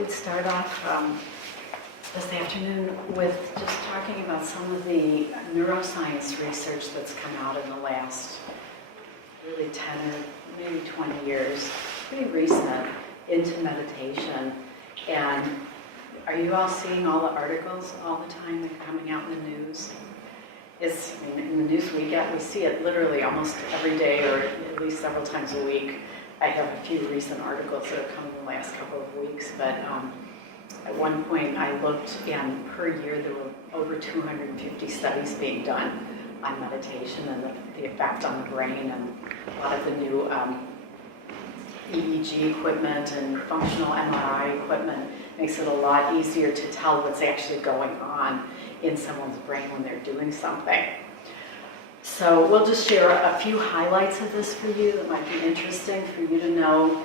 we'd start off this afternoon with just talking about some of the neuroscience research that's come out in the last really 10 or maybe 20 years, pretty recent, into meditation. And are you all seeing all the articles all the time that are coming out in the news? In the news we get, we see it literally almost every day or at least several times a week. I have a few recent articles that have come in the last couple of weeks, but at one point I looked, and per year there were over 250 studies being done on meditation and the effect on the brain, and a lot of the new EEG equipment and functional MRI equipment makes it a lot easier to tell what's actually going on in someone's brain when they're doing something. So we'll just share a few highlights of this for you that might be interesting for you to know,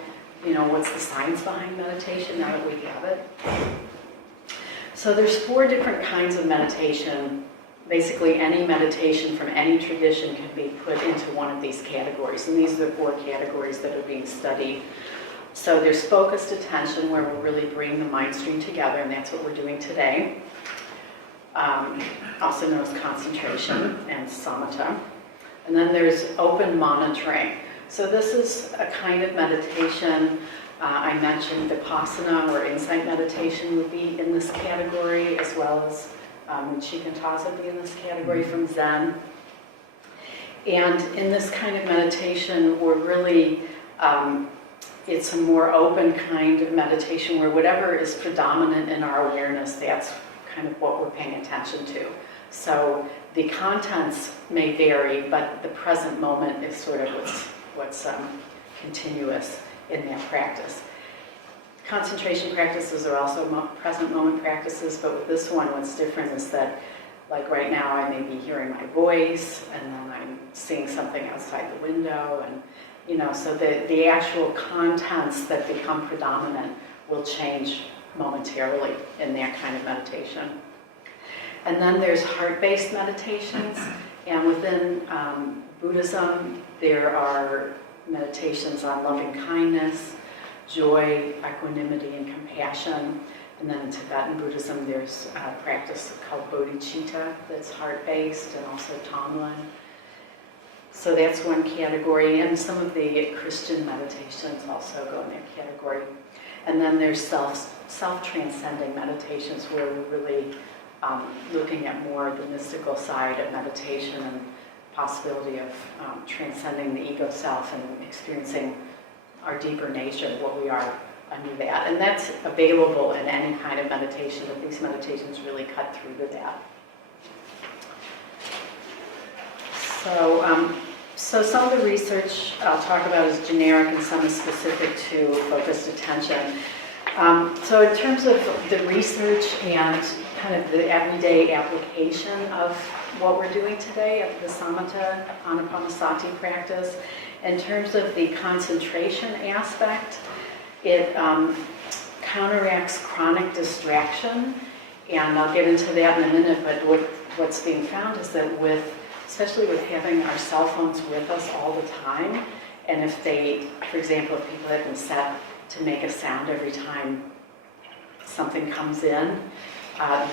what's the science behind meditation now that we have it. So there's 4 different kinds of meditation. Basically, any meditation from any tradition can be put into one of these categories, and these are the 4 categories that are being studied. So there's focused attention, where we're really bringing the mind stream together, and that's what we're doing today. Also known as concentration and samatha. And then there's open monitoring. So this is a kind of meditation. I mentioned vipassana or insight meditation would be in this category, as well as shikantaza would be in this category from Zen. And in this kind of meditation, we're really, it's a more open kind of meditation where whatever is predominant in our awareness, that's kind of what we're paying attention to. So the contents may vary, but the present moment is sort of what's continuous in that practice. Concentration practices are also present moment practices, but with this one, what's different is that, like right now, I may be hearing my voice, and then I'm seeing something outside the window, and so the actual contents that become predominant will change momentarily in that kind of meditation. And then there's heart-based meditations, and within Buddhism, there are meditations on loving kindness, joy, equanimity, and compassion. And then in Tibetan Buddhism, there's a practice called bodhicitta that's heart-based, and also Tonglen. So that's one category, and some of the Christian meditations also go in that category. And then there's self-transcending meditations, where we're really looking at more the mystical side of meditation and possibility of transcending the ego self and experiencing our deeper nature, what we are under that. And that's available in any kind of meditation, but these meditations really cut through to that. So some of the research I'll talk about is generic, and some is specific to focused attention. So in terms of the research and kind of the everyday application of what we're doing today of the samatha anapanasati practice, in terms of the concentration aspect, it counteracts chronic distraction, and I'll get into that in a minute, but what's being found is that especially with having our cell phones with us all the time, and if they, for example, if people have been set to make a sound every time something comes in,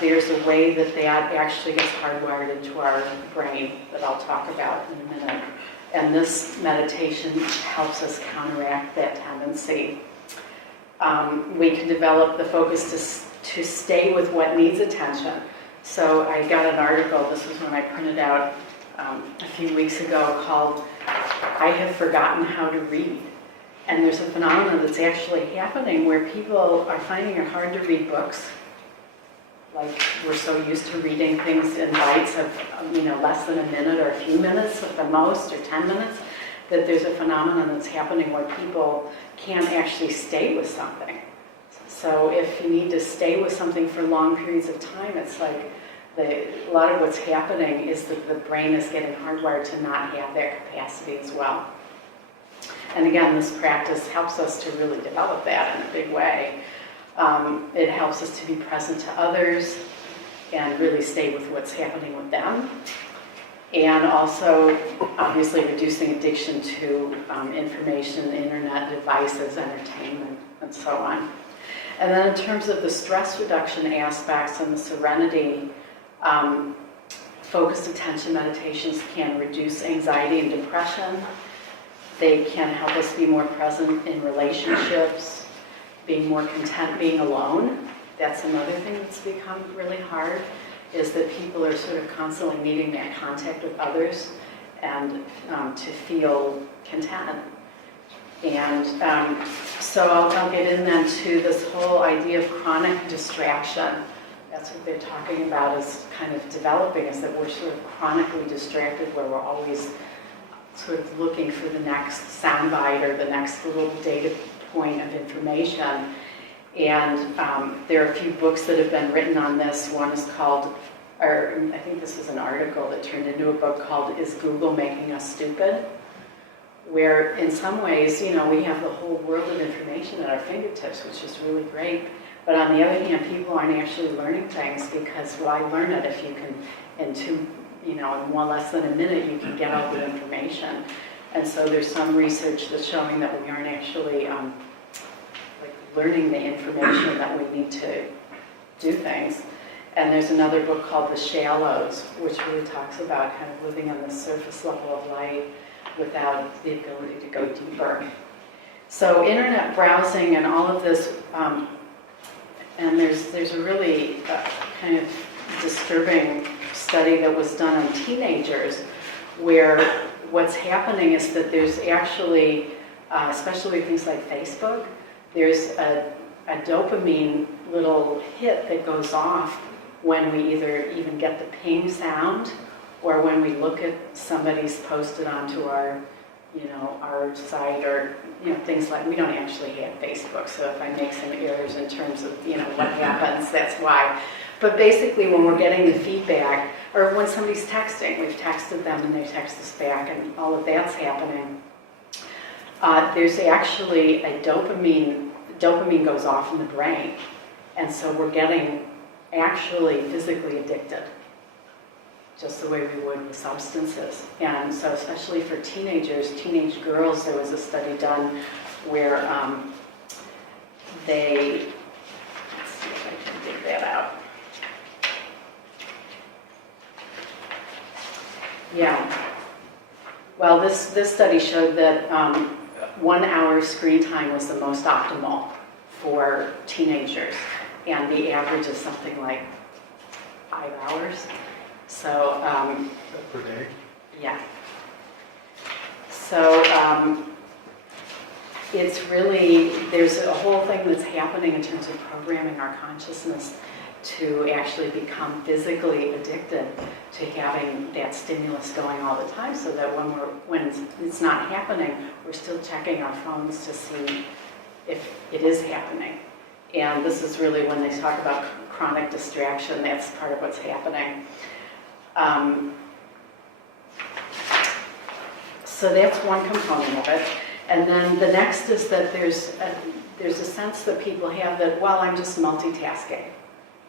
there's a way that actually gets hardwired into our brain that I'll talk about in a minute. And this meditation helps us counteract that tendency. We can develop the focus to stay with what needs attention. So I got an article, this was one I printed out a few weeks ago, called "I Have Forgotten How to Read." And there's a phenomenon that's actually happening where people are finding it hard to read books. Like, we're so used to reading things in bites of, less than a minute or a few minutes at the most, or 10 minutes, that there's a phenomenon that's happening where people can't actually stay with something. So if you need to stay with something for long periods of time, it's like a lot of what's happening is that the brain is getting hardwired to not have that capacity as well. And again, this practice helps us to really develop that in a big way. It helps us to be present to others and really stay with what's happening with them. And also, obviously, reducing addiction to information, internet devices, entertainment, and so on. And then in terms of the stress reduction aspects and the serenity, focused attention meditations can reduce anxiety and depression. They can help us be more present in relationships, being more content being alone. That's another thing that's become really hard, is that people are sort of constantly needing that contact with others and to feel content. And so I'll get in then to this whole idea of chronic distraction. That's what they're talking about, is kind of developing, is that we're sort of chronically distracted, where we're always sort of looking for the next soundbite or the next little data point of information. And there are a few books that have been written on this. One is called, or I think this was an article that turned into a book called "Is Google Making Us Stupid?" Where in some ways, we have the whole world of information at our fingertips, which is really great. But on the other hand, people aren't actually learning things, because why learn it if you can, in more less than a minute, you can get all the information. And so there's some research that's showing that we aren't actually learning the information that we need to do things. And there's another book called The Shallows, which really talks about kind of living on the surface level of light without the ability to go deeper. So internet browsing and all of this, and there's a really kind of disturbing study that was done on teenagers, where what's happening is that there's actually, especially with things like Facebook, there's a dopamine little hit that goes off when we either even get the ping sound, or when we look at somebody's posted onto our site, or things like, we don't actually have Facebook, so if I make some errors in terms of what happens, that's why. But basically, when we're getting the feedback, or when somebody's texting, we've texted them and they text us back, and all of that's happening. There's actually a dopamine goes off in the brain, and so we're getting actually physically addicted, just the way we would with substances. And so especially for teenagers, teenage girls, there was a study done where they, let's see if I can dig that out. Yeah. Well, this study showed that 1 hour screen time was the most optimal for teenagers, and the average is something like 5 hours. So per day? Yeah. So it's really, there's a whole thing that's happening in terms of programming our consciousness to actually become physically addicted to having that stimulus going all the time, so that when it's not happening, we're still checking our phones to see if it is happening. And this is really when they talk about chronic distraction, that's part of what's happening. So that's one component of it. And then the next is that there's a sense that people have that, well, I'm just multitasking.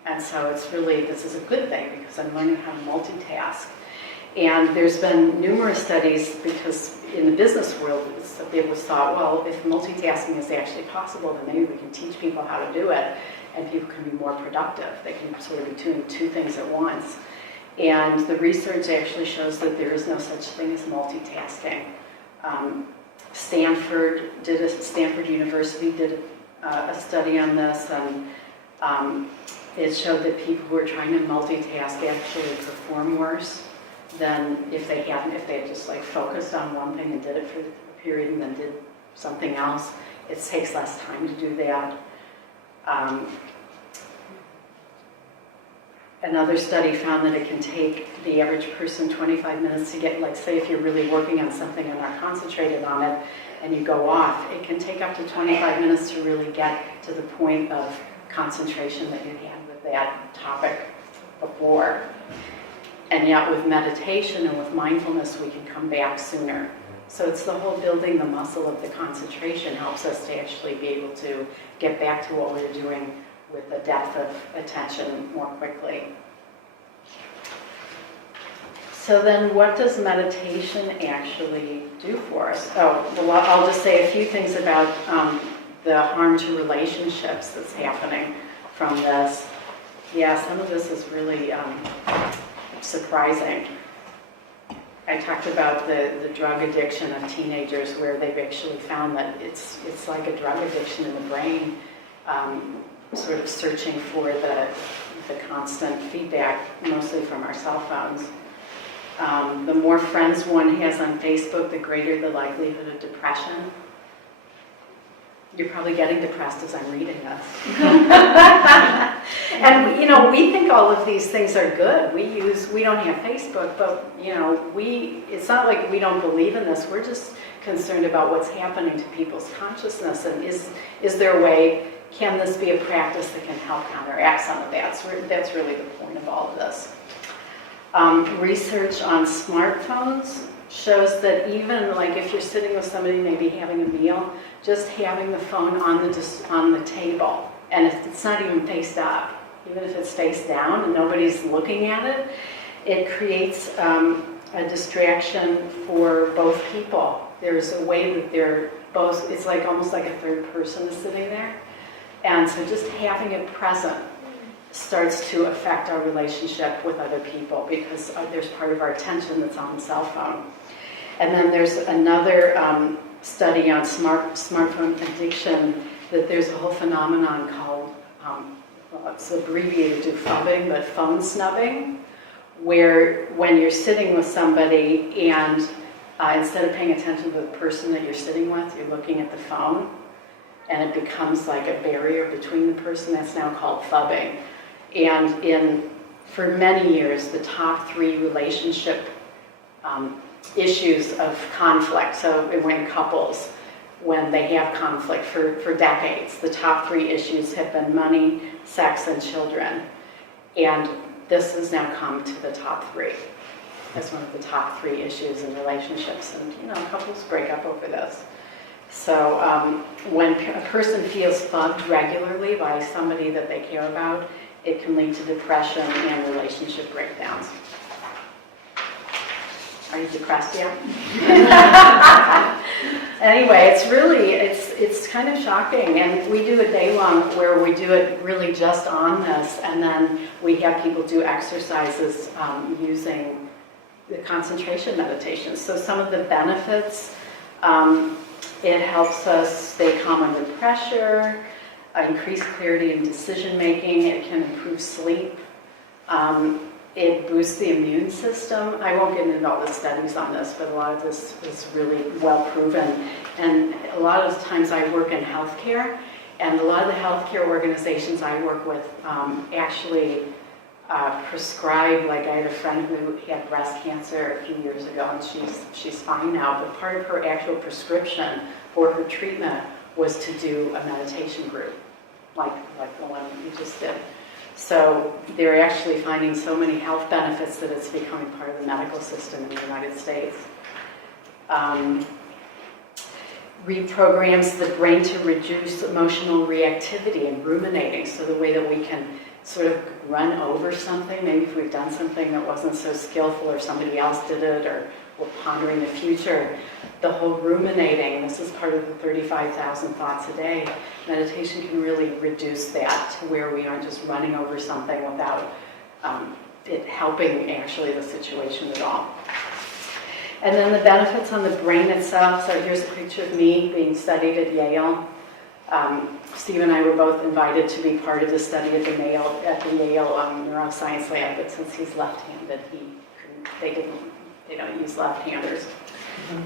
And so it's really, this is a good thing, because I'm learning how to multitask. And there's been numerous studies, because in the business world, it was thought, well, if multitasking is actually possible, then maybe we can teach people how to do it, and people can be more productive. They can sort of be doing two things at once. And the research actually shows that there is no such thing as multitasking. Stanford University did a study on this, and it showed that people who are trying to multitask actually perform worse than if they had just like focused on one thing and did it for a period and then did something else. It takes less time to do that. Another study found that it can take the average person 25 minutes to get, like, say if you're really working on something and are concentrated on it and you go off, it can take up to 25 minutes to really get to the point of concentration that you had with that topic before. And yet with meditation and with mindfulness, we can come back sooner. So it's the whole building the muscle of the concentration helps us to actually be able to get back to what we're doing with the depth of attention more quickly. So then what does meditation actually do for us? Oh, well, I'll just say a few things about the harm to relationships that's happening from this. Yeah, some of this is really surprising. I talked about the drug addiction of teenagers, where they've actually found that it's like a drug addiction in the brain, sort of searching for the constant feedback, mostly from our cell phones. The more friends one has on Facebook, the greater the likelihood of depression. You're probably getting depressed as I'm reading this. And we think all of these things are good. We don't have Facebook, but it's not like we don't believe in this. We're just concerned about what's happening to people's consciousness, and is there a way, can this be a practice that can help counteract some of that? So that's really the point of all of this. Research on smartphones shows that even like if you're sitting with somebody maybe having a meal, just having the phone on the table, and if it's not even face up, even if it's face down and nobody's looking at it, it creates a distraction for both people. There's a way that they're both, it's like almost like a third person is sitting there. And so just having it present starts to affect our relationship with other people, because there's part of our attention that's on the cell phone. And then there's another study on smartphone addiction, that there's a whole phenomenon called, it's abbreviated to phubbing, but phone snubbing, where when you're sitting with somebody and instead of paying attention to the person that you're sitting with, you're looking at the phone, and it becomes like a barrier between the person. That's now called phubbing. And for many years, the top 3 relationship issues of conflict, so when couples, when they have conflict for decades, the top 3 issues have been money, sex, and children. And this has now come to the top 3 as one of the top 3 issues in relationships. And couples break up over this. So when a person feels phubbed regularly by somebody that they care about, it can lead to depression and relationship breakdowns. Are you depressed yet? Anyway, it's kind of shocking, and we do a day-long where we do it really just on this, and then we have people do exercises using the concentration meditation. So some of the benefits, it helps us stay calm under pressure, increase clarity in decision making. It can improve sleep. It boosts the immune system. I won't get into all the studies on this, but a lot of this is really well proven. And a lot of times I work in healthcare, and a lot of the healthcare organizations I work with actually prescribe, like I had a friend who had breast cancer a few years ago, and she's fine now, but part of her actual prescription for her treatment was to do a meditation group, like the one you just did. So they're actually finding so many health benefits that it's becoming part of the medical system in the United States. Reprograms the brain to reduce emotional reactivity and ruminating, so the way that we can sort of run over something, maybe if we've done something that wasn't so skillful or somebody else did it, or we're pondering the future. The whole ruminating, this is part of the 35,000 thoughts a day. Meditation can really reduce that to where we aren't just running over something without it helping actually the situation at all. And then the benefits on the brain itself. So here's a picture of me being studied at Yale. Steve and I were both invited to be part of the study at the Yale neuroscience lab, but since he's left-handed, they don't use left-handers.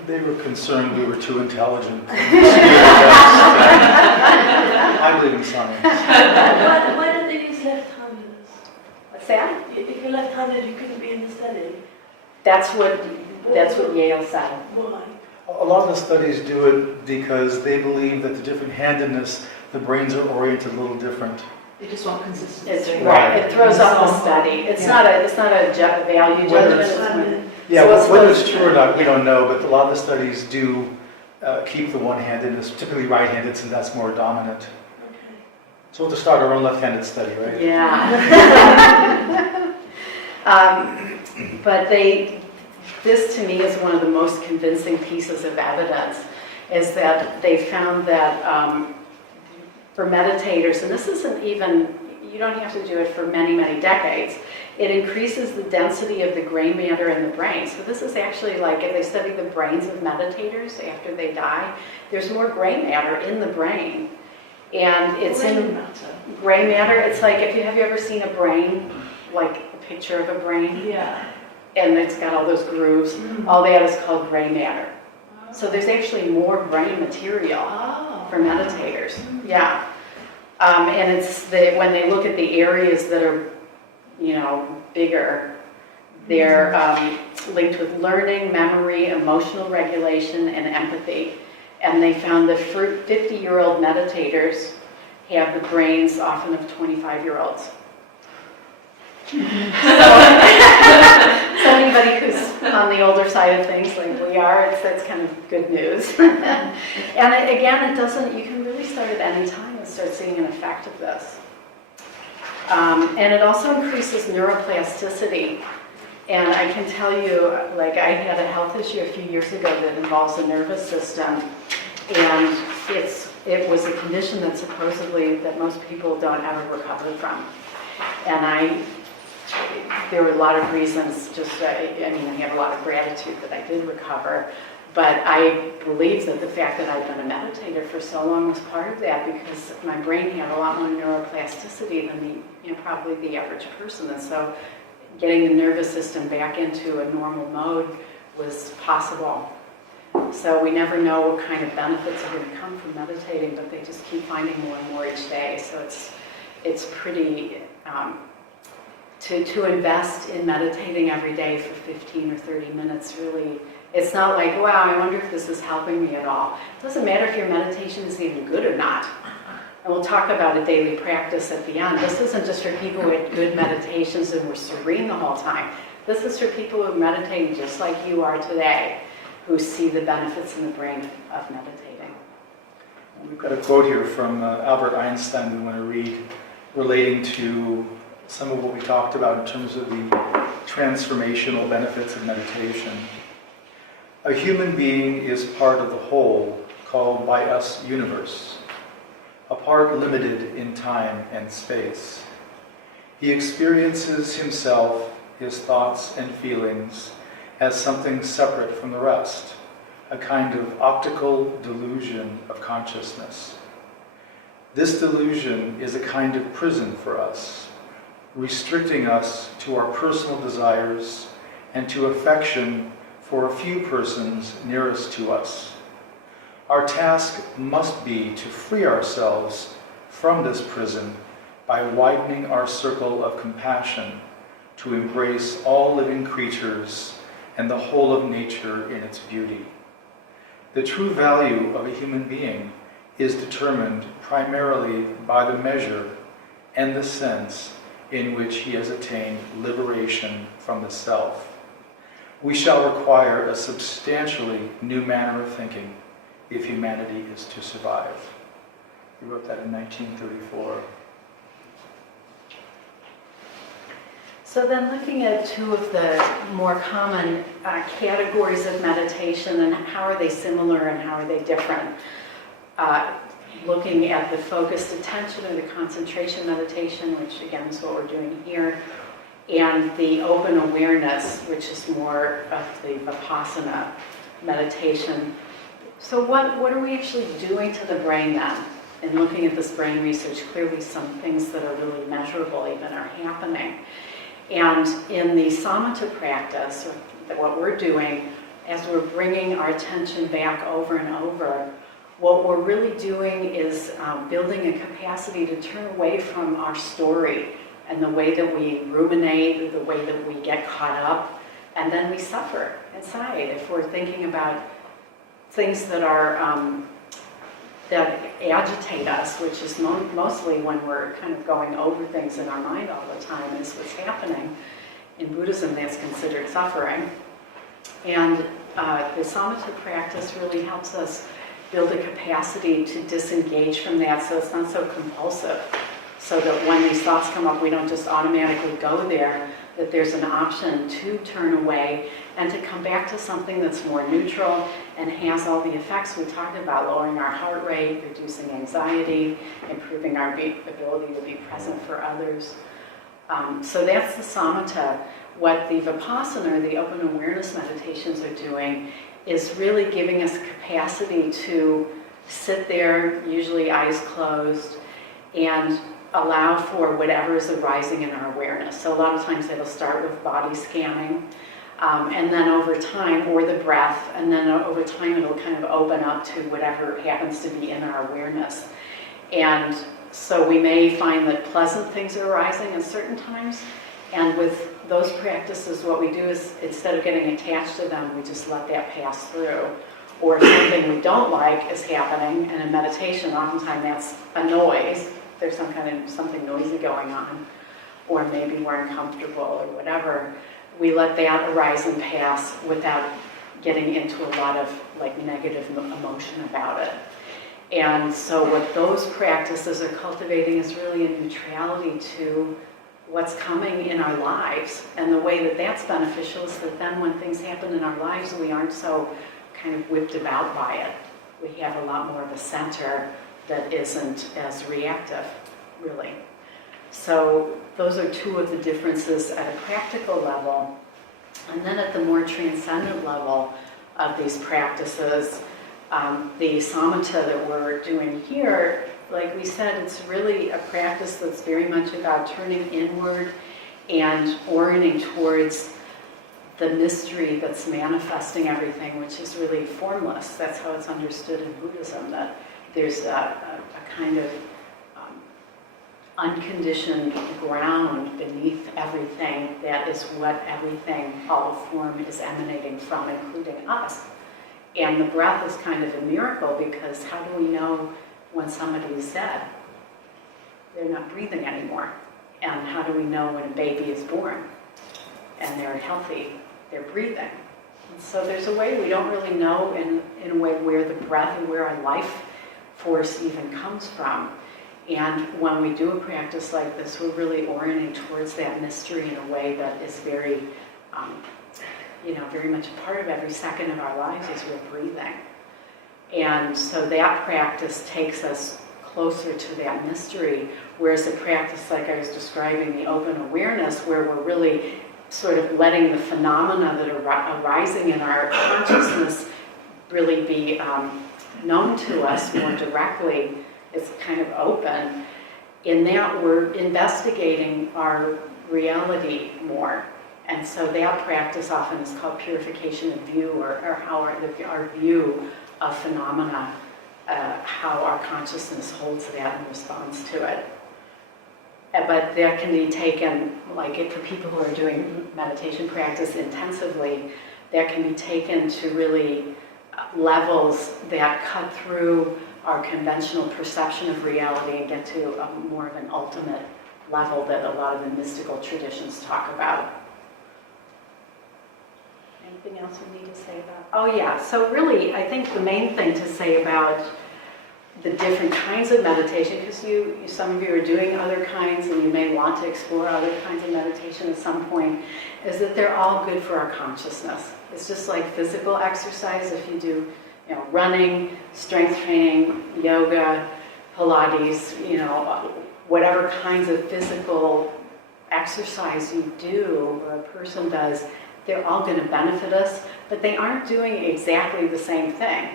They were concerned we were too intelligent. I believe in science. Why don't they use left-handers? What's that? If you're left-handed, you couldn't be in the study. That's what Yale said. Why? A lot of the studies do it because they believe that the different handedness, the brains are oriented a little different. They just want consistency. It's right. It throws off the study. It's not a value judgment. Yeah, So whether it's true or not, we don't know, but a lot of the studies do keep the one-handedness, typically right-handed, since that's more dominant. Okay. So we'll have to start our own left-handed study, right? Yeah. But this to me is one of the most convincing pieces of evidence, is that they found that for meditators, and this isn't even, you don't have to do it for many, many decades, it increases the density of the gray matter in the brain. So this is actually like, if they study the brains of meditators after they die, there's more gray matter in the brain. And it's in gray matter. It's like, have you ever seen a brain, like a picture of a brain? Yeah. And it's got all those grooves. All that is called gray matter. So there's actually more brain material for meditators. Yeah. And it's when they look at the areas that are, bigger, they're linked with learning, memory, emotional regulation, and empathy. And they found that 50-year-old meditators have the brains often of 25-year-olds. So anybody who's on the older side of things like we are, that's kind of good news. And again, you can really start at any time and start seeing an effect of this. And it also increases neuroplasticity. And I can tell you, like, I had a health issue a few years ago that involves the nervous system. And it was a condition that supposedly that most people don't ever recover from. And there were a lot of reasons, I have a lot of gratitude that I did recover. But I believe that the fact that I've been a meditator for so long was part of that, because my brain had a lot more neuroplasticity than probably the average person. And so getting the nervous system back into a normal mode was possible. So we never know what kind of benefits are going to come from meditating, but they just keep finding more and more each day. So it's pretty, to invest in meditating every day for 15 or 30 minutes, really, it's not like, wow, I wonder if this is helping me at all. It doesn't matter if your meditation is even good or not. And we'll talk about a daily practice at the end. This isn't just for people who had good meditations and were serene the whole time. This is for people who are meditating just like you are today, who see the benefits in the brain of meditating. We've got a quote here from Albert Einstein we want to read, relating to some of what we talked about in terms of the transformational benefits of meditation. A human being is part of the whole, called by us universe, a part limited in time and space. He experiences himself, his thoughts and feelings, as something separate from the rest, a kind of optical delusion of consciousness. This delusion is a kind of prison for us, restricting us to our personal desires and to affection for a few persons nearest to us. Our task must be to free ourselves from this prison by widening our circle of compassion to embrace all living creatures and the whole of nature in its beauty. The true value of a human being is determined primarily by the measure and the sense in which he has attained liberation from the self. We shall require a substantially new manner of thinking if humanity is to survive. He wrote that in 1934. So then looking at two of the more common categories of meditation and how are they similar and how are they different. Looking at the focused attention or the concentration meditation, which again is what we're doing here, and the open awareness, which is more of the Vipassana meditation. So what are we actually doing to the brain then? And looking at this brain research, clearly some things that are really measurable even are happening. And in the samatha practice, what we're doing, as we're bringing our attention back over and over, what we're really doing is building a capacity to turn away from our story and the way that we ruminate, the way that we get caught up, and then we suffer inside if we're thinking about things that are that agitate us, which is mostly when we're kind of going over things in our mind all the time, is what's happening. In Buddhism, that's considered suffering. And the samatha practice really helps us build a capacity to disengage from that so it's not so compulsive. so that when these thoughts come up, we don't just automatically go there, that there's an option to turn away and to come back to something that's more neutral and has all the effects we talked about, lowering our heart rate, reducing anxiety, improving our ability to be present for others. So that's the samatha. What the vipassana, the open awareness meditations, are doing is really giving us capacity to sit there, usually eyes closed, and allow for whatever is arising in our awareness. So a lot of times it'll start with body scanning, and then over time, or the breath, and then over time it'll kind of open up to whatever happens to be in our awareness. And so we may find that pleasant things are arising at certain times, and with those practices, what we do is, instead of getting attached to them, we just let that pass through. Or if something we don't like is happening, and in meditation, oftentimes that's a noise. There's something noisy going on, or maybe we're uncomfortable or whatever. We let that arise and pass without getting into a lot of negative emotion about it. And so what those practices are cultivating is really a neutrality to what's coming in our lives. And the way that that's beneficial is that then when things happen in our lives, we aren't so kind of whipped about by it. We have a lot more of a center that isn't as reactive, really. So those are two of the differences at a practical level. And then at the more transcendent level of these practices, the samatha that we're doing here, like we said, it's really a practice that's very much about turning inward and orienting towards the mystery that's manifesting everything, which is really formless. That's how it's understood in Buddhism, that there's a kind of unconditioned ground beneath everything that is what everything, all of form, is emanating from, including us. And the breath is kind of a miracle, because how do we know when somebody is dead? They're not breathing anymore. And how do we know when a baby is born and they're healthy? They're breathing. And so there's a way we don't really know in a way where the breath and where our life force even comes from. And when we do a practice like this, we're really orienting towards that mystery in a way that is very, very much a part of every second of our lives as we're breathing. And so that practice takes us closer to that mystery, whereas a practice like I was describing, the open awareness, where we're really sort of letting the phenomena that are arising in our consciousness really be known to us more directly. It's kind of open. In that, we're investigating our reality more. And so that practice often is called purification of view, or how our view of phenomena, how our consciousness holds that and responds to it. But that can be taken, for people who are doing meditation practice intensively, that can be taken to really levels that cut through our conventional perception of reality and get to more of an ultimate level that a lot of the mystical traditions talk about. Anything else we need to say about? Oh yeah, so really I think the main thing to say about the different kinds of meditation, because some of you are doing other kinds and you may want to explore other kinds of meditation at some point, is that they're all good for our consciousness. It's just like physical exercise. If you do running, strength training, yoga, Pilates, whatever kinds of physical exercise you do or a person does, they're all going to benefit us, but they aren't doing exactly the same thing.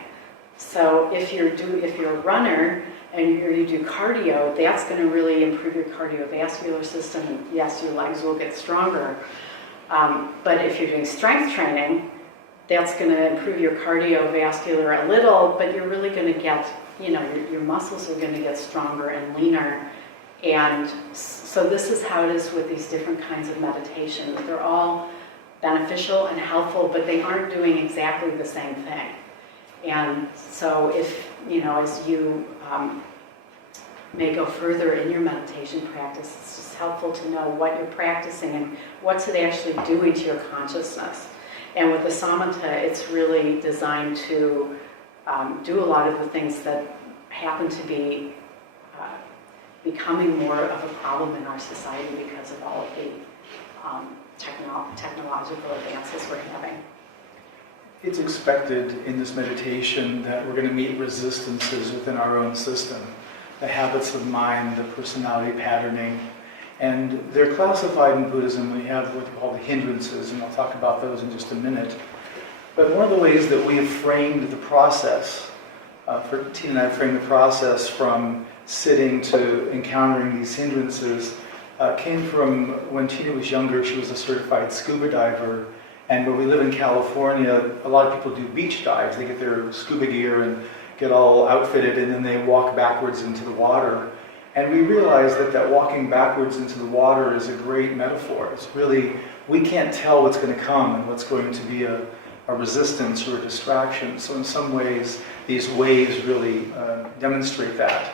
So if you're a runner and you do cardio, that's going to really improve your cardiovascular system, and yes, your legs will get stronger. But if you're doing strength training, that's going to improve your cardiovascular a little, but you're really going to get, your muscles are going to get stronger and leaner. And so this is how it is with these different kinds of meditation. They're all beneficial and helpful, but they aren't doing exactly the same thing. And so if, as you may go further in your meditation practice, it's just helpful to know what you're practicing and what's it actually doing to your consciousness. And with the samatha, it's really designed to do a lot of the things that happen to be becoming more of a problem in our society because of all of the technological advances we're having. It's expected in this meditation that we're going to meet resistances within our own system, the habits of mind, the personality patterning, and they're classified in Buddhism. We have what we call the hindrances, and I'll talk about those in just a minute. But one of the ways that we have framed the process, for Tina and I have framed the process from sitting to encountering these hindrances, came from when Tina was younger. She was a certified scuba diver. And where we live in California, a lot of people do beach dives. They get their scuba gear and get all outfitted, and then they walk backwards into the water. And we realized that walking backwards into the water is a great metaphor. It's really, we can't tell what's going to come and what's going to be a resistance or a distraction. So in some ways, these waves really demonstrate that.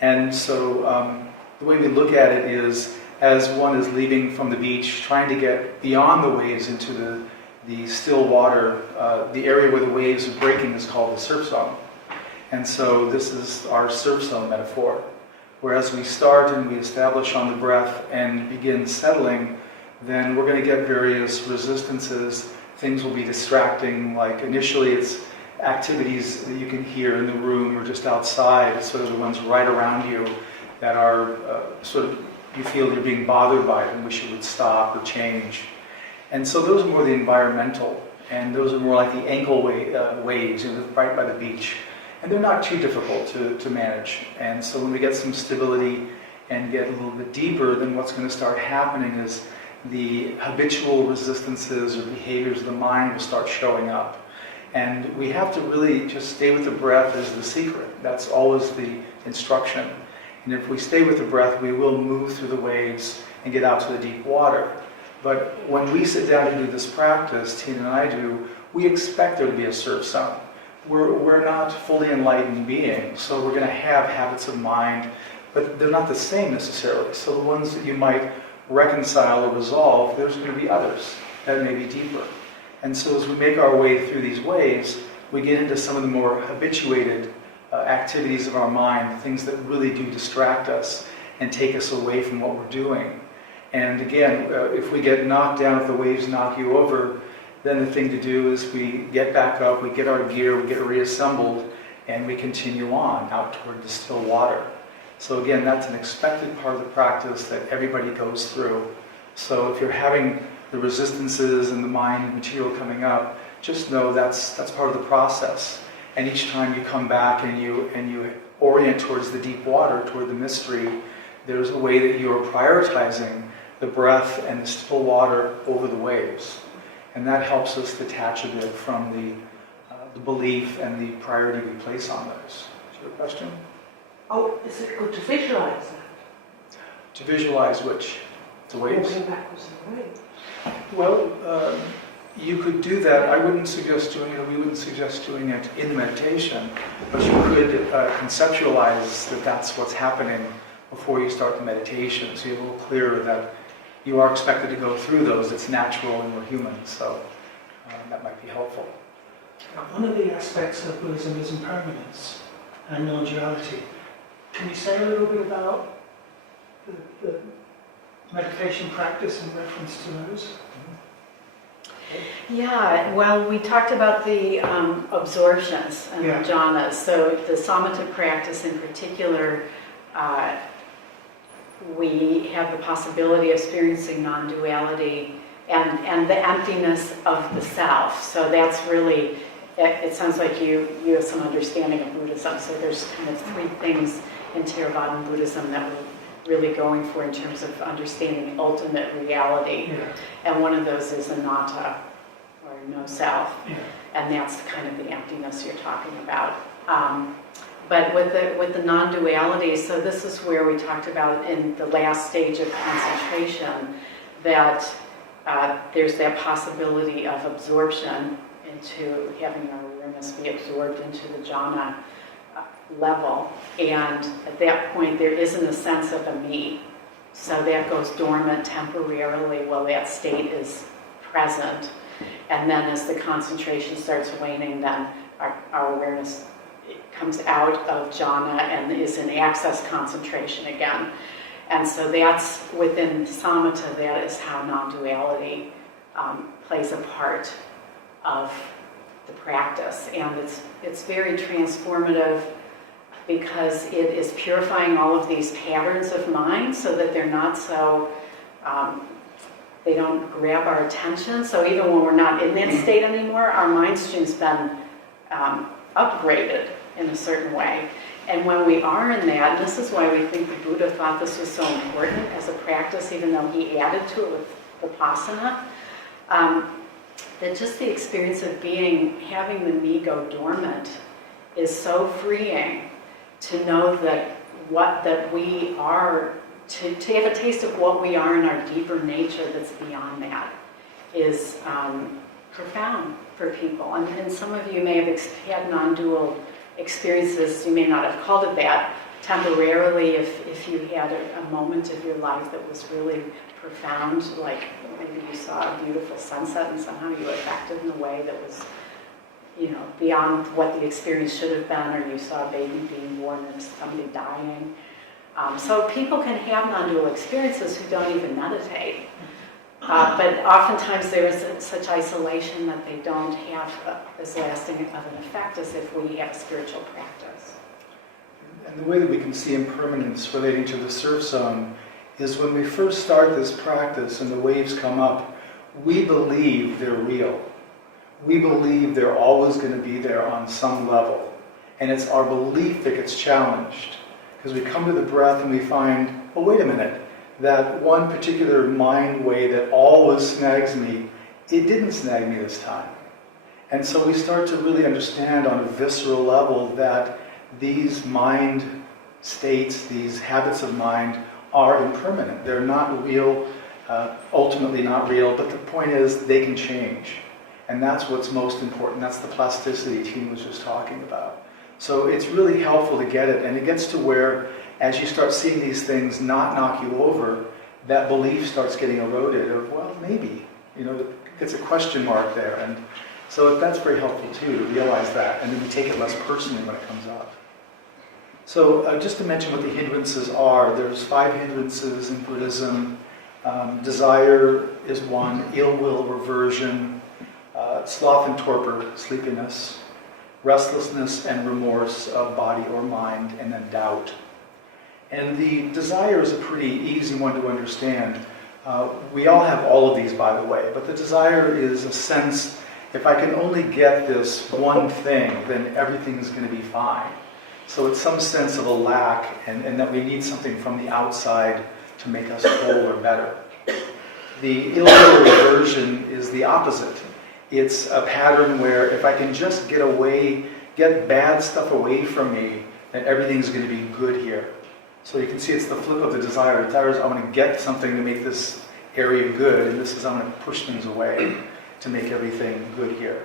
And so the way we look at it is, as one is leaving from the beach, trying to get beyond the waves into the still water, the area where the waves are breaking is called the surf zone. And so this is our surf zone metaphor. Whereas we start and we establish on the breath and begin settling, then we're going to get various resistances. Things will be distracting, like initially it's activities that you can hear in the room or just outside, sort of the ones right around you that are sort of, you feel you're being bothered by it and wish you would stop or change. And so those are more the environmental, and those are more like the ankle waves, right by the beach. And they're not too difficult to manage. And so when we get some stability and get a little bit deeper, then what's going to start happening is the habitual resistances or behaviors of the mind will start showing up. And we have to really just stay with the breath as the secret. That's always the instruction. And if we stay with the breath, we will move through the waves and get out to the deep water. But when we sit down to do this practice, Tina and I do, we expect there to be a surf zone. We're not fully enlightened beings, so we're going to have habits of mind, but they're not the same necessarily. So the ones that you might reconcile or resolve, there's going to be others that may be deeper. And so as we make our way through these waves, we get into some of the more habituated activities of our mind, things that really do distract us and take us away from what we're doing. And again, if we get knocked down, if the waves knock you over, then the thing to do is we get back up, we get our gear, we get reassembled, and we continue on out toward the still water. So again, that's an expected part of the practice that everybody goes through. So if you're having the resistances and the mind material coming up, just know that's part of the process. And each time you come back and you orient towards the deep water, toward the mystery, there's a way that you are prioritizing the breath and the still water over the waves. And that helps us detach a bit from the belief and the priority we place on those. Is your question? Oh, is it good to visualize that? To visualize which? The waves? Walking backwards in the waves. Well, you could do that. I wouldn't suggest doing it, we wouldn't suggest doing it in the meditation, but you could conceptualize that that's what's happening before you start the meditation, so you're a little clearer that you are expected to go through those. It's natural and we're human, so that might be helpful. One of the aspects of Buddhism is impermanence and non-duality. Can you say a little bit about the meditation practice in reference to those? Yeah, well, we talked about the absorptions and the jhanas. So the samatha practice in particular, we have the possibility of experiencing non-duality and the emptiness of the self. So that's really, it sounds like you have some understanding of Buddhism. So there's kind of three things in Theravada Buddhism that we're really going for in terms of understanding ultimate reality. Yeah. And one of those is anatta, or no self. Yeah. And that's kind of the emptiness you're talking about. But with the non-duality, so this is where we talked about in the last stage of concentration that there's that possibility of absorption into having our awareness be absorbed into the jhana level. And at that point, there isn't a sense of a me. So that goes dormant temporarily while that state is present. And then as the concentration starts waning, then our awareness comes out of jhana and is in access concentration again. And so that's within samatha, that is how non-duality plays a part of the practice. And it's very transformative because it is purifying all of these patterns of mind so that they're not so, they don't grab our attention. So even when we're not in that state anymore, our mind stream's been upgraded in a certain way. And when we are in that, and this is why we think the Buddha thought this was so important as a practice, even though he added to it with Vipassana, that just the experience of having the me go dormant is so freeing to know that we are, to have a taste of what we are in our deeper nature that's beyond that is profound for people. And some of you may have had non-dual experiences, you may not have called it that, temporarily if you had a moment of your life that was really profound, like maybe you saw a beautiful sunset and somehow you were affected in a way that was, beyond what the experience should have been, or you saw a baby being born and somebody dying. So people can have non-dual experiences who don't even meditate. But oftentimes there is such isolation that they don't have as lasting of an effect as if we have a spiritual practice. And the way that we can see impermanence relating to the surf zone is when we first start this practice and the waves come up, we believe they're real. We believe they're always going to be there on some level. And it's our belief that gets challenged. Because we come to the breath and we find, oh, wait a minute, that one particular mind way that always snags me, it didn't snag me this time. And so we start to really understand on a visceral level that these mind states, these habits of mind, are impermanent. They're not real, ultimately not real, but the point is they can change. And that's what's most important. That's the plasticity Teen was just talking about. So it's really helpful to get it, and it gets to where, as you start seeing these things not knock you over, that belief starts getting eroded of, well, maybe, it's a question mark there. And so that's very helpful too, to realize that, and then we take it less personally when it comes up. So just to mention what the hindrances are, there's 5 hindrances in Buddhism. Desire is one, ill will, reversion, sloth and torpor, sleepiness, restlessness and remorse of body or mind, and then doubt. And the desire is a pretty easy one to understand. We all have all of these, by the way, but the desire is a sense, if I can only get this one thing, then everything's going to be fine. So it's some sense of a lack, and that we need something from the outside to make us whole or better. The ill will reversion is the opposite. It's a pattern where if I can just get bad stuff away from me, then everything's going to be good here. So you can see it's the flip of the desire. The desire is I want to get something to make this area good, and this is I want to push things away to make everything good here.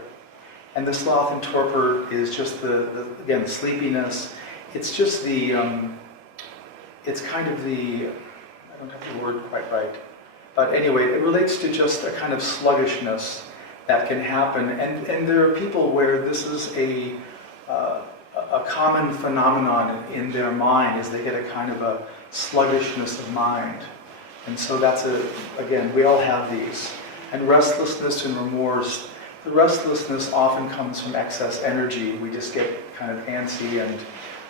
And the sloth and torpor is just again, the sleepiness. It's just it's kind of I don't have the word quite right. But anyway, it relates to just a kind of sluggishness that can happen. And there are people where this is a common phenomenon in their mind, is they get a kind of a sluggishness of mind. And so again, we all have these. And restlessness and remorse, the restlessness often comes from excess energy. We just get kind of antsy and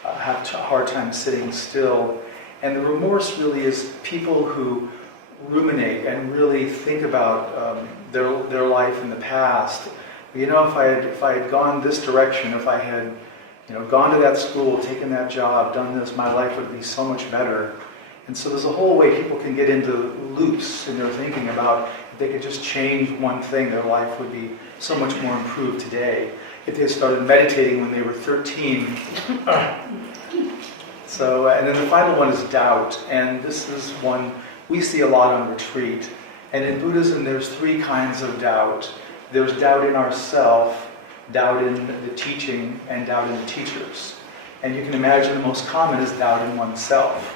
have a hard time sitting still. And the remorse really is people who ruminate and really think about their life in the past. If I had gone this direction, if I had gone to that school, taken that job, done this, my life would be so much better. And so there's a whole way people can get into loops in their thinking about if they could just change one thing, their life would be so much more improved today. If they started meditating when they were 13. So, and then the final one is doubt. And this is one we see a lot on retreat. And in Buddhism, there's 3 kinds of doubt. There's doubt in ourself, doubt in the teaching, and doubt in the teachers. And you can imagine the most common is doubt in oneself.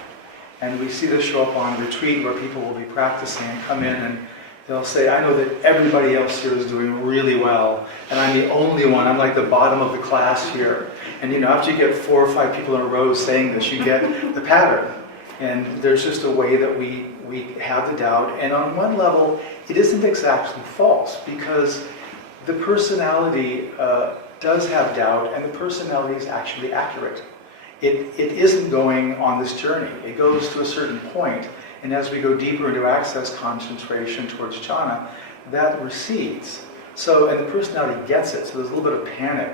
And we see this show up on retreat where people will be practicing and come in and they'll say, I know that everybody else here is doing really well, and I'm the only one. I'm like the bottom of the class here. And after you get 4 or 5 people in a row saying this, you get the pattern. And there's just a way that we have the doubt. And on one level, it isn't exactly false, because the personality does have doubt, and the personality is actually accurate. It isn't going on this journey. It goes to a certain point, and as we go deeper into access concentration towards jhana, that recedes. So, and the personality gets it, so there's a little bit of panic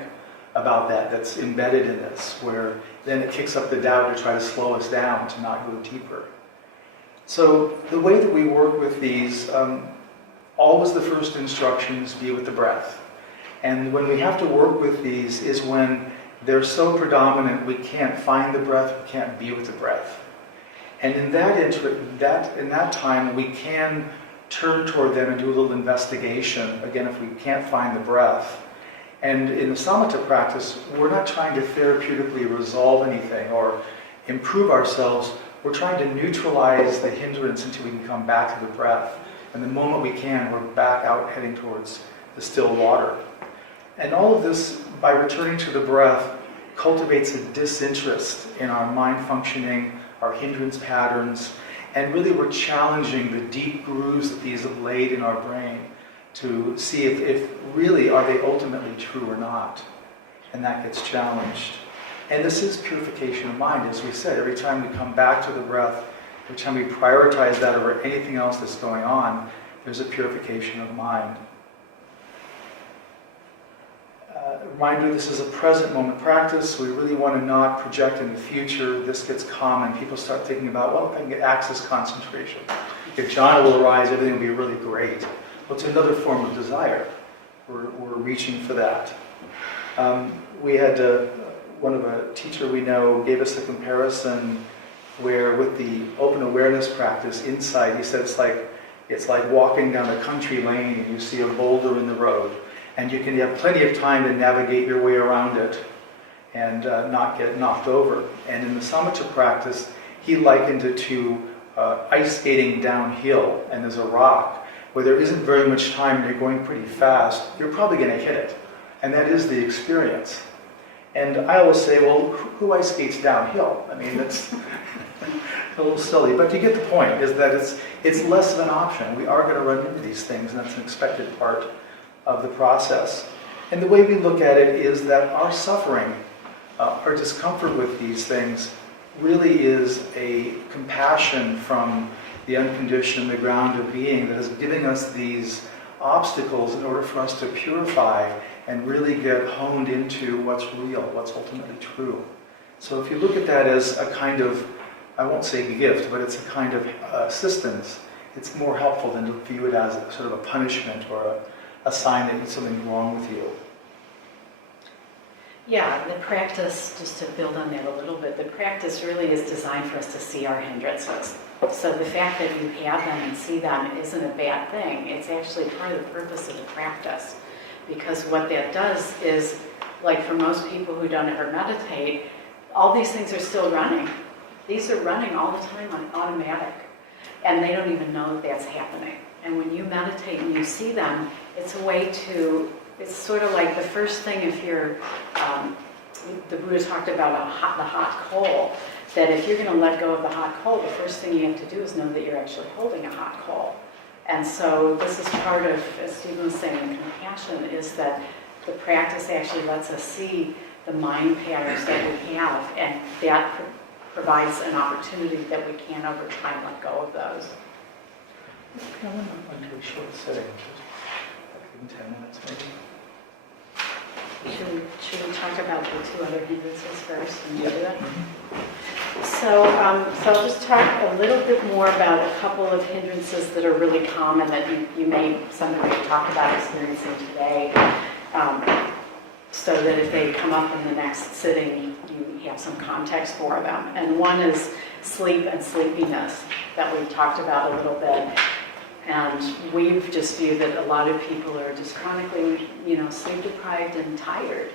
about that's embedded in this, where then it kicks up the doubt to try to slow us down, to not go deeper. So the way that we work with these, always the first instruction is be with the breath. And when we have to work with these is when they're so predominant we can't find the breath, we can't be with the breath. And in that time we can turn toward them and do a little investigation, again, if we can't find the breath. And in the samatha practice, we're not trying to therapeutically resolve anything or improve ourselves. We're trying to neutralize the hindrance until we can come back to the breath. And the moment we can, we're back out heading towards the still water. And all of this, by returning to the breath, cultivates a disinterest in our mind functioning, our hindrance patterns, and really we're challenging the deep grooves that these have laid in our brain to see if really are they ultimately true or not. And that gets challenged. And this is purification of mind, as we said. Every time we come back to the breath, every time we prioritize that over anything else that's going on, there's a purification of mind. Reminder, this is a present moment practice. We really want to not project in the future. This gets common. People start thinking about, well, if I can get access concentration, if jhana will arise, everything will be really great. Well, it's another form of desire. We're reaching for that. We had a teacher we know gave us a comparison where with the open awareness practice inside, he said it's like walking down a country lane and you see a boulder in the road. And you have plenty of time to navigate your way around it and not get knocked over. And in the samatha practice, he likened it to ice skating downhill, and there's a rock where there isn't very much time and you're going pretty fast, you're probably going to hit it. And that is the experience. And I always say, well, who ice skates downhill? I mean, that's a little silly, but you get the point, is that it's less of an option. We are going to run into these things, and that's an expected part of the process. And the way we look at it is that our suffering, our discomfort with these things, really is a compassion from the unconditioned, the ground of being that is giving us these obstacles in order for us to purify and really get honed into what's real, what's ultimately true. So if you look at that as a kind of, I won't say gift, but it's a kind of assistance, it's more helpful than to view it as a sort of a punishment or a sign that there's something wrong with you. Yeah, the practice, just to build on that a little bit, the practice really is designed for us to see our hindrances. So the fact that you have them and see them isn't a bad thing. It's actually part of the purpose of the practice. Because what that does is, like for most people who don't ever meditate, all these things are still running. These are running all the time on automatic. And they don't even know that that's happening. And when you meditate and you see them, it's a way to, it's sort of like the first thing if you're, the Buddha talked about the hot coal, that if you're going to let go of the hot coal, the first thing you have to do is know that you're actually holding a hot coal. And so this is part of, as Stephen was saying, the compassion is that the practice actually lets us see the mind patterns that we have, and that provides an opportunity that we can over time let go of those. I went into a short setting, in 10 minutes maybe. Should we talk about the two other hindrances first and do it? Mm-hmm. So I'll just talk a little bit more about a couple of hindrances that are really common that you may, some of you talk about experiencing today, so that if they come up in the next sitting, you have some context for them. And one is sleep and sleepiness that we've talked about a little bit. And we've just viewed that a lot of people are just chronically, sleep deprived and tired.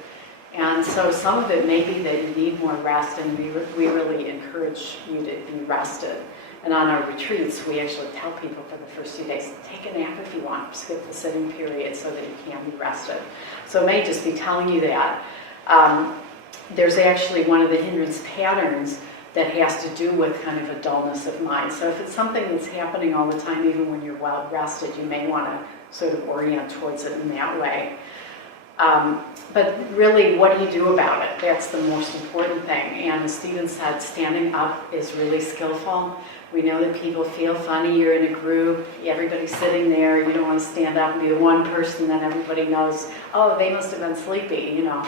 And so some of it may be that you need more rest, and we really encourage you to be rested. And on our retreats, we actually tell people for the first few days, take a nap if you want, skip the sitting period so that you can be rested. So it may just be telling you that. there's actually one of the hindrance patterns that has to do with kind of a dullness of mind. So if it's something that's happening all the time, even when you're well rested, you may want to sort of orient towards it in that way. But really, what do you do about it? That's the most important thing. And as Stephen said, standing up is really skillful. We know that people feel funny. You're in a group, everybody's sitting there. You don't want to stand up and be the one person that everybody knows, oh, they must have been sleepy, you know.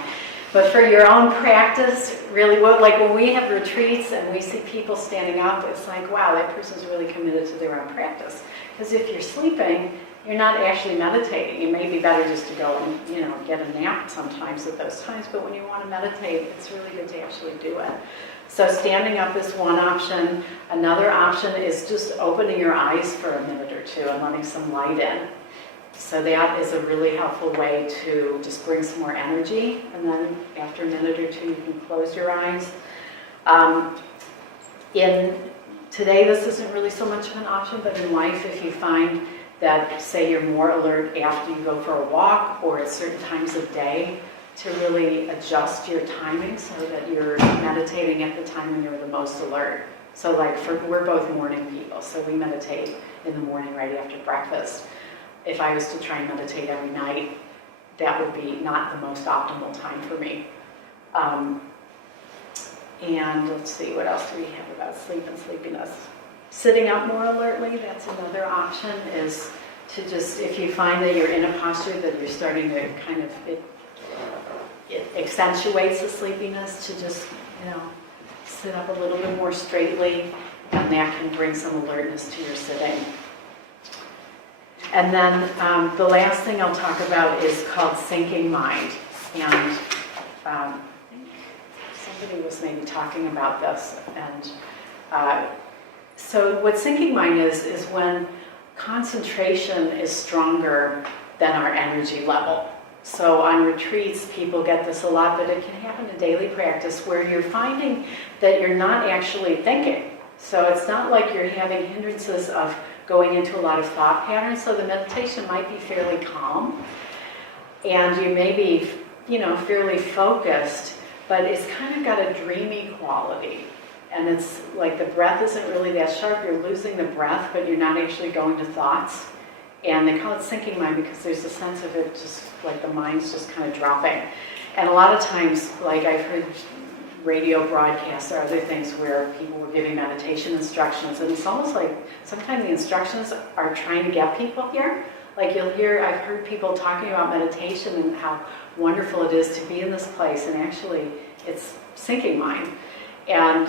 But for your own practice, really, like when we have retreats and we see people standing up, it's like, wow, that person's really committed to their own practice. Because if you're sleeping, you're not actually meditating. It may be better just to go and, you know, get a nap sometimes at those times, but when you want to meditate, it's really good to actually do it. So standing up is one option. Another option is just opening your eyes for a minute or two and letting some light in. So that is a really helpful way to just bring some more energy, and then after a minute or two you can close your eyes. Today this isn't really so much of an option, but in life, if you find that, say, you're more alert after you go for a walk or at certain times of day, to really adjust your timing so that you're meditating at the time when you're the most alert. So like we're both morning people, so we meditate in the morning right after breakfast. If I was to try and meditate every night, that would be not the most optimal time for me. And let's see, what else do we have about sleep and sleepiness? Sitting up more alertly, that's another option, is to just, if you find that you're in a posture that you're starting to kind of, it accentuates the sleepiness, to just, you know, sit up a little bit more straightly, and that can bring some alertness to your sitting. And then the last thing I'll talk about is called sinking mind. And somebody was maybe talking about this. And so what sinking mind is when concentration is stronger than our energy level. So on retreats, people get this a lot, but it can happen in daily practice where you're finding that you're not actually thinking. So it's not like you're having hindrances of going into a lot of thought patterns, so the meditation might be fairly calm, and you may be, you know, fairly focused, but it's kind of got a dreamy quality, and it's like the breath isn't really that sharp. You're losing the breath, but you're not actually going to thoughts, and they call it sinking mind because there's a sense of it just like the mind's just kind of dropping. And a lot of times, like I've heard radio broadcasts or other things where people were giving meditation instructions, and it's almost like sometimes the instructions are trying to get people here. Like you'll hear, I've heard people talking about meditation and how wonderful it is to be in this place, and actually it's sinking mind. And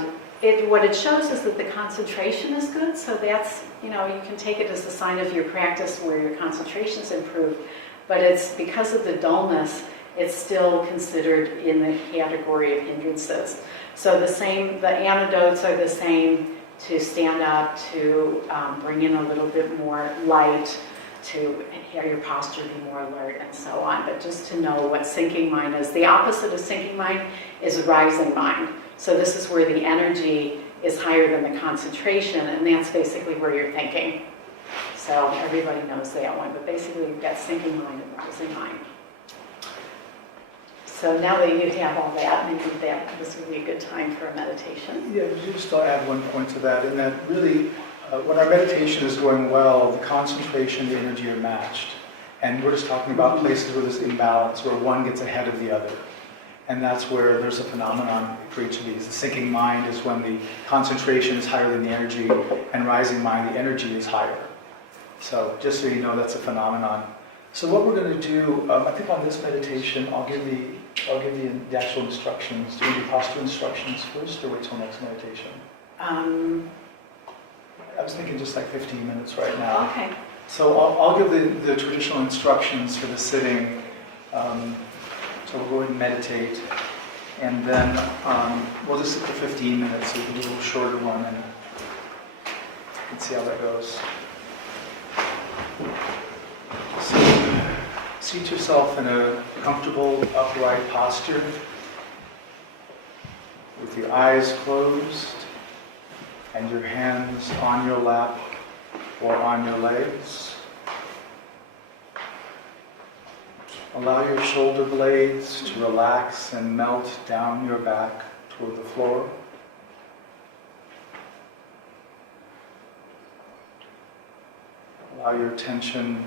what it shows is that the concentration is good, so that's, you know, you can take it as a sign of your practice where your concentration's improved, but it's because of the dullness, it's still considered in the category of hindrances. So the antidotes are the same: to stand up, to bring in a little bit more light, to have your posture be more alert, and so on. But just to know what sinking mind is. The opposite of sinking mind is rising mind. So this is where the energy is higher than the concentration, and that's basically where you're thinking. So everybody knows that one, but basically you've got sinking mind and rising mind. So now that you have all that, maybe this would be a good time for a meditation. Yeah, just I'll add one point to that, in that really, when our meditation is going well, the concentration and the energy are matched. And we're just talking about places where there's imbalance, where one gets ahead of the other. And that's where there's a phenomenon for each of these. The sinking mind is when the concentration is higher than the energy, and rising mind, the energy is higher. So just so you know, that's a phenomenon. So what we're going to do, I think on this meditation, I'll give you the actual instructions. Do you want the posture instructions first, or wait till next meditation? I was thinking just like 15 minutes right now. Okay. So I'll give the traditional instructions for the sitting. So we'll go ahead and meditate, and then we'll just sit for 15 minutes, so we can do a little shorter one, and you can see how that goes. So seat yourself in a comfortable upright posture with your eyes closed and your hands on your lap or on your legs. Allow your shoulder blades to relax and melt down your back toward the floor. Allow your attention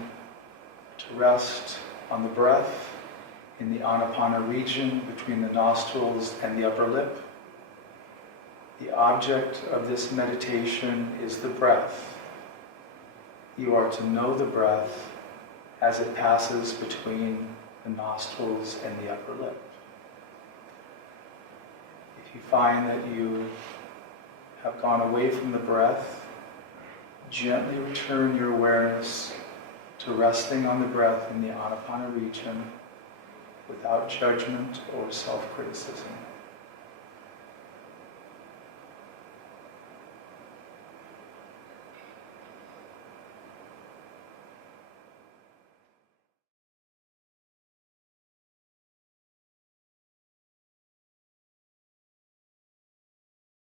to rest on the breath in the Anapana region between the nostrils and the upper lip. The object of this meditation is the breath. You are to know the breath as it passes between the nostrils and the upper lip. If you find that you have gone away from the breath, gently return your awareness to resting on the breath in the Anapana region without judgment or self-criticism.